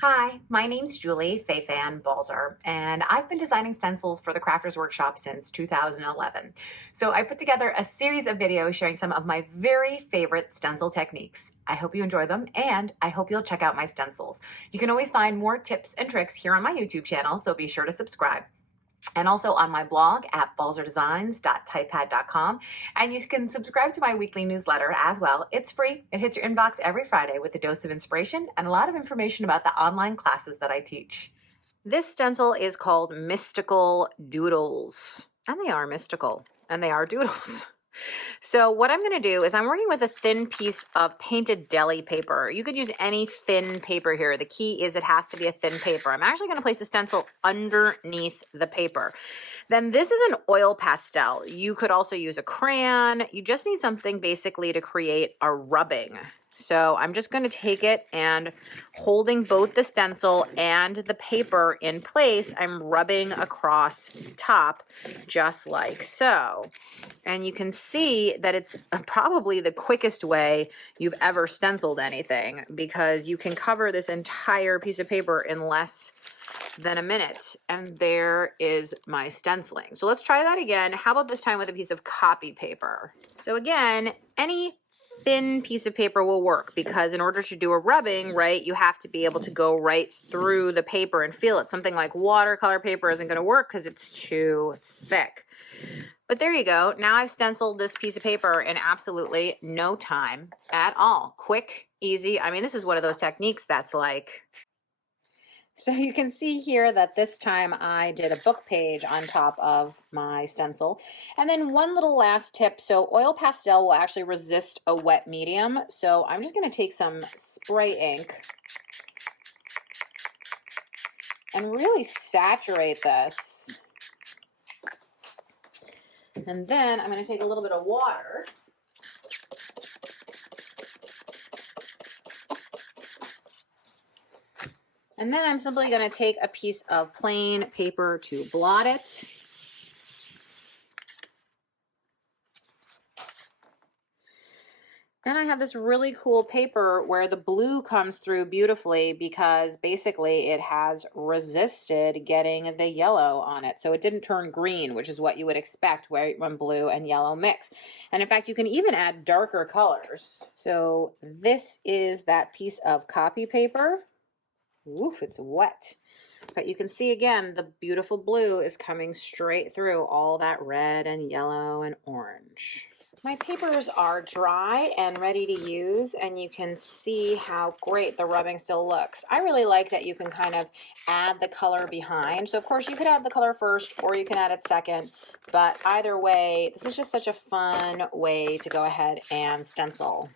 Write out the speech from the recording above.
Hi, my name's Julie Fei-Fan Balzer, and I've been designing stencils for the Crafters Workshop since 2011. So I put together a series of videos sharing some of my very favorite stencil techniques. I hope you enjoy them, and I hope you'll check out my stencils. You can always find more tips and tricks here on my YouTube channel, so be sure to subscribe. And also on my blog at balzerdesigns.typepad.com. And you can subscribe to my weekly newsletter as well. It's free. It hits your inbox every Friday with a dose of inspiration and a lot of information about the online classes that I teach. This stencil is called Mystical Doodles. And they are mystical. And they are doodles. So what I'm going to do is I'm working with a thin piece of painted deli paper. You could use any thin paper here. The key is it has to be a thin paper. I'm actually going to place the stencil underneath the paper. Then this is an oil pastel. You could also use a crayon. You just need something basically to create a rubbing. So I'm just going to take it and holding both the stencil and the paper in place, I'm rubbing across top just like so. And you can see that it's probably the quickest way you've ever stenciled anything because you can cover this entire piece of paper in less than a minute. And there is my stenciling. So let's try that again. How about this time with a piece of copy paper? So again, any thin piece of paper will work because in order to do a rubbing, right, you have to be able to go right through the paper and feel it. Something like watercolor paper isn't going to work because it's too thick. But there you go. Now I've stenciled this piece of paper in absolutely no time at all. Quick, easy. I mean, this is one of those techniques that's like... So you can see here that this time I did a book page on top of my stencil. And then one little last tip. So oil pastel will actually resist a wet medium. So I'm just going to take some spray ink and really saturate this. And then I'm going to take a little bit of water. And then I'm simply going to take a piece of plain paper to blot it. Then I have this really cool paper where the blue comes through beautifully because basically it has resisted getting the yellow on it. So it didn't turn green, which is what you would expect when blue and yellow mix. And in fact, you can even add darker colors. So this is that piece of copy paper. Oof, it's wet. But you can see again, the beautiful blue is coming straight through all that red and yellow and orange. My papers are dry and ready to use, and you can see how great the rubbing still looks. I really like that you can kind of add the color behind. So of course you could add the color first or you can add it second, but either way, this is just such a fun way to go ahead and stencil.